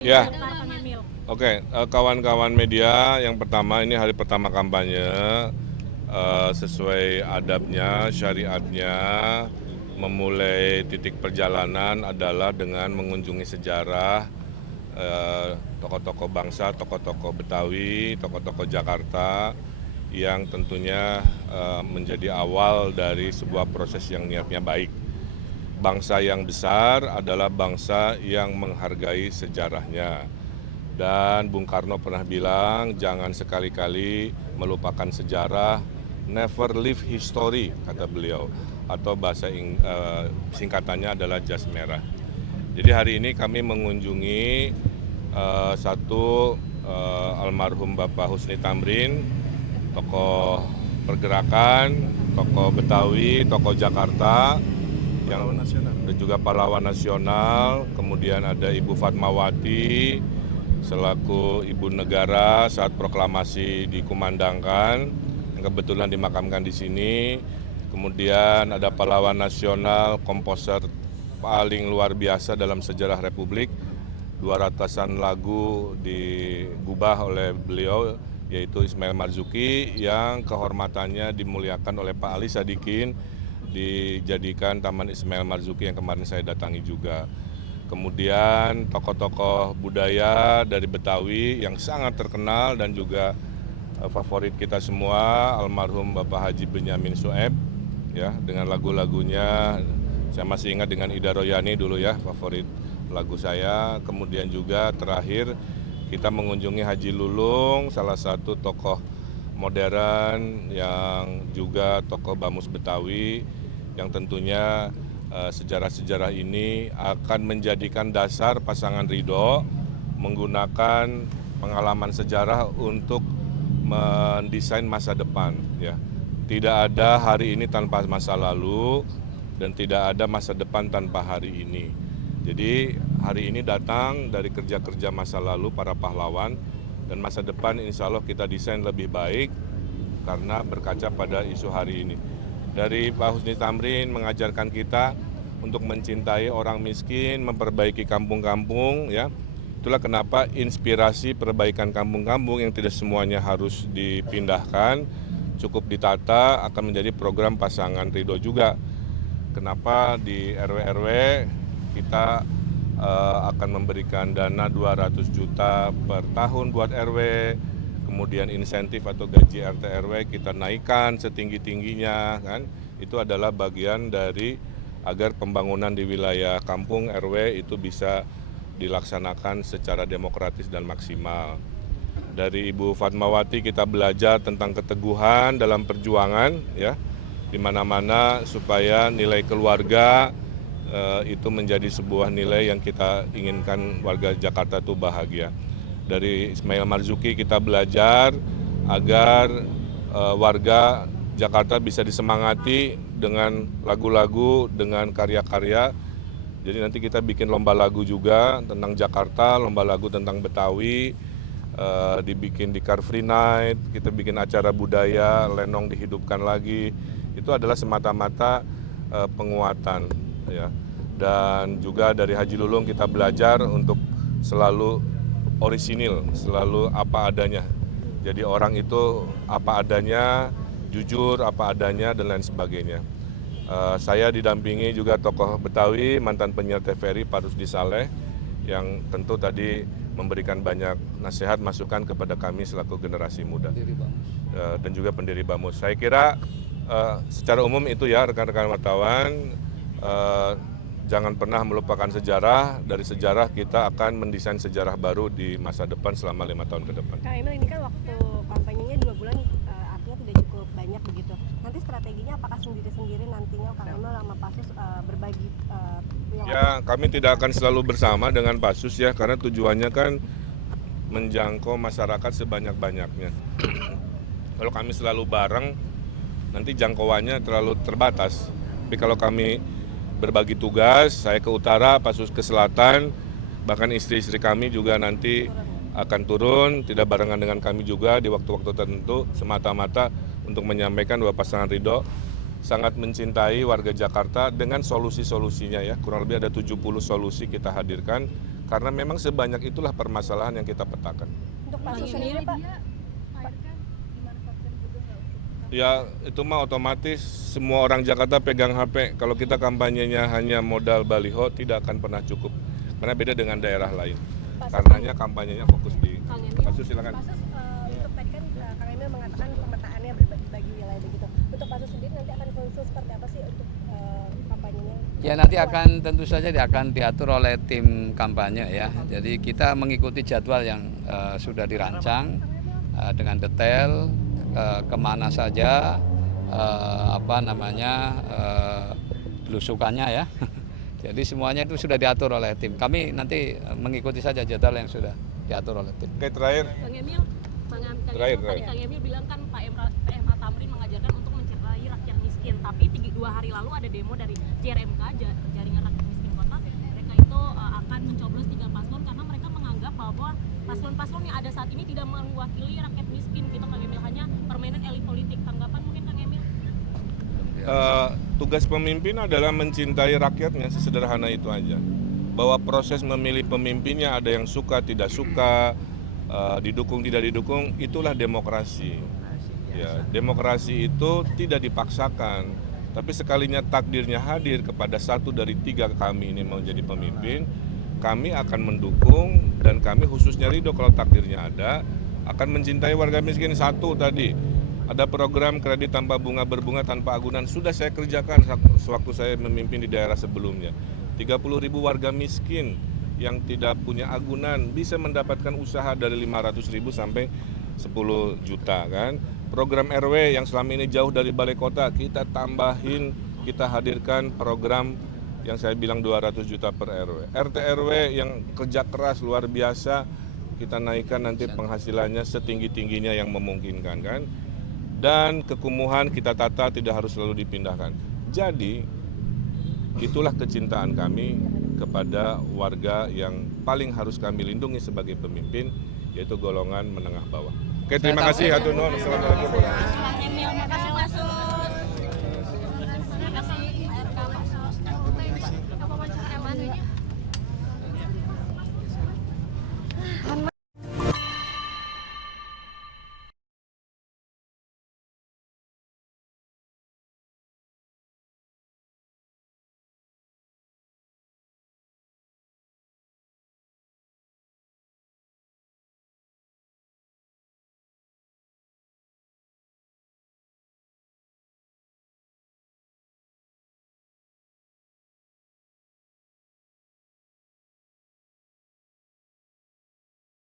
Ya, oke, kawan-kawan media, yang pertama ini hari pertama kampanye, sesuai adabnya, syariatnya, memulai titik perjalanan adalah dengan mengunjungi sejarah tokoh-tokoh bangsa, tokoh-tokoh Betawi, tokoh-tokoh Jakarta, yang tentunya menjadi awal dari sebuah proses yang niatnya baik. Bangsa yang besar adalah bangsa yang menghargai sejarahnya. Dan Bung Karno pernah bilang, jangan sekali-kali melupakan sejarah, never leave history, kata beliau. Atau singkatannya adalah jas merah. Jadi hari ini kami mengunjungi almarhum Bapak Husni Tamrin, tokoh pergerakan, tokoh Betawi, tokoh Jakarta, yang dan juga pahlawan nasional. Kemudian ada Ibu Fatmawati selaku ibu negara saat proklamasi dikumandangkan, yang kebetulan dimakamkan di sini. Kemudian ada pahlawan nasional, komposer paling luar biasa dalam sejarah Republik, 200-an lagu digubah oleh beliau, yaitu Ismail Marzuki, yang kehormatannya dimuliakan oleh Pak Ali Sadikin, dijadikan Taman Ismail Marzuki yang kemarin saya datangi juga. Kemudian tokoh-tokoh budaya dari Betawi yang sangat terkenal dan juga favorit kita semua, almarhum Bapak Haji Benyamin Sueb, ya, dengan lagu-lagunya. Saya masih ingat dengan Ida Royani dulu ya, favorit lagu saya. Kemudian juga terakhir kita mengunjungi Haji Lulung, salah satu tokoh modern yang juga tokoh Bamus Betawi, yang tentunya sejarah-sejarah ini akan menjadikan dasar pasangan Ridho menggunakan pengalaman sejarah untuk mendesain masa depan. Ya. Tidak ada hari ini tanpa masa lalu dan tidak ada masa depan tanpa hari ini. Jadi hari ini datang dari kerja-kerja masa lalu para pahlawan, dan masa depan insya Allah kita desain lebih baik karena berkaca pada isu hari ini. Dari Pak Husni Tamrin mengajarkan kita untuk mencintai orang miskin, memperbaiki kampung-kampung, ya. Itulah kenapa inspirasi perbaikan kampung-kampung yang tidak semuanya harus dipindahkan, cukup ditata, akan menjadi program pasangan Ridho juga. Kenapa di RW-RW kita akan memberikan dana 200 juta per tahun buat RW, kemudian insentif atau gaji RT RW kita naikkan setinggi-tingginya, kan? Itu adalah bagian dari agar pembangunan di wilayah kampung RW itu bisa dilaksanakan secara demokratis dan maksimal. Dari Ibu Fatmawati kita belajar tentang keteguhan dalam perjuangan, ya, di mana-mana supaya nilai keluarga itu menjadi sebuah nilai yang kita inginkan warga Jakarta itu bahagia. Dari Ismail Marzuki kita belajar agar warga Jakarta bisa disemangati dengan lagu-lagu, dengan karya-karya. Jadi nanti kita bikin lomba lagu juga tentang Jakarta, lomba lagu tentang Betawi, dibikin di Car Free Night, kita bikin acara budaya, lenong dihidupkan lagi. Itu adalah semata-mata penguatan, ya. Dan juga dari Haji Lulung kita belajar untuk selalu orisinil, selalu apa adanya. Jadi orang itu apa adanya, jujur apa adanya, dan lain sebagainya. Saya didampingi juga tokoh Betawi, mantan penyiar TVRI Pak Rusdi Saleh, yang tentu tadi memberikan banyak nasihat, masukan kepada kami selaku generasi muda. Dan juga pendiri Bamus. Saya kira secara umum itu ya rekan-rekan wartawan, jangan pernah melupakan sejarah. Dari sejarah kita akan mendesain sejarah baru di masa depan selama 5 tahun ke depan. Kang Emil, ini kan waktu kampanyenya 2 bulan, artinya tidak cukup banyak begitu. Nanti strateginya apakah sendiri-sendiri nantinya Kang Emil sama Pasus berbagi? Ya, kami tidak akan selalu bersama dengan Pasus ya, karena tujuannya kan menjangkau masyarakat sebanyak-banyaknya. Kalau kami selalu bareng, nanti jangkauannya terlalu terbatas. Tapi kalau kami berbagi tugas, saya ke utara, Pasus ke selatan, bahkan istri-istri kami juga nanti akan turun, tidak barengan dengan kami juga di waktu-waktu tertentu, semata-mata untuk menyampaikan bahwa pasangan Ridho sangat mencintai warga Jakarta dengan solusi-solusinya ya. Kurang lebih ada 70 solusi kita hadirkan Karena memang sebanyak itulah permasalahan yang kita petakan. Untuk Pasus sendiri Pak, Ya itu mah otomatis semua orang Jakarta pegang HP. Kalau kita kampanyenya hanya modal baliho tidak akan pernah cukup. Karena beda dengan daerah lain. Karenanya kampanyenya fokus di Pasus. Silakan. Pasus untuk tadi kan Kang Emil mengatakan pemetaannya bagi wilayah begitu. Untuk Pasus sendiri nanti akan khusus seperti apa sih untuk kampanyenya? Ya nanti akan tentu saja akan diatur oleh tim kampanye ya. Jadi kita mengikuti jadwal yang sudah dirancang dengan detail kemana saja belusukannya ya. Jadi semuanya itu sudah diatur oleh tim. Kami nanti mengikuti saja jadwal yang sudah diatur oleh tim. Oke, terakhir. Kang Emil, tadi Kang Emil bilang kan Pak M. Tamrin mengajarkan untuk mencintai rakyat miskin. Tapi 2 hari lalu ada demo dari JRMK, Jaringan Rakyat Miskin Kota. Mereka itu akan mencoblos 3 paslon karena mereka menganggap bahwa paslon-paslon yang ada saat ini tidak mewakili rakyat miskin gitu Kang Emil, hanya permainan elit politik. Tanggapan mungkin Kang Emil? Tugas pemimpin adalah mencintai rakyatnya, sesederhana itu aja. Bahwa proses memilih pemimpinnya ada yang suka, tidak suka, didukung, tidak didukung, itulah demokrasi. Ya, demokrasi itu tidak dipaksakan, tapi sekalinya takdirnya hadir kepada 1 dari 3 kami ini menjadi pemimpin, kami akan mendukung dan kami khususnya ridho kalau takdirnya ada, akan mencintai warga miskin. 1 tadi, ada program kredit tanpa bunga berbunga tanpa agunan, sudah saya kerjakan sewaktu saya memimpin di daerah sebelumnya. 30.000 warga miskin yang tidak punya agunan bisa mendapatkan usaha dari 500.000 sampai 10 juta kan. Program RW yang selama ini jauh dari balai kota kita tambahin, kita hadirkan program yang saya bilang 200 juta per RW. RT RW yang kerja keras luar biasa kita naikkan nanti penghasilannya setinggi-tingginya yang memungkinkan kan. Dan kekumuhan kita tata tidak harus selalu dipindahkan. Jadi itulah kecintaan kami kepada warga yang paling harus kami lindungi sebagai pemimpin, yaitu golongan menengah bawah. Oke, terima kasih. Hatur nuhun. Assalamualaikum. Kang Emil, makasih masuk.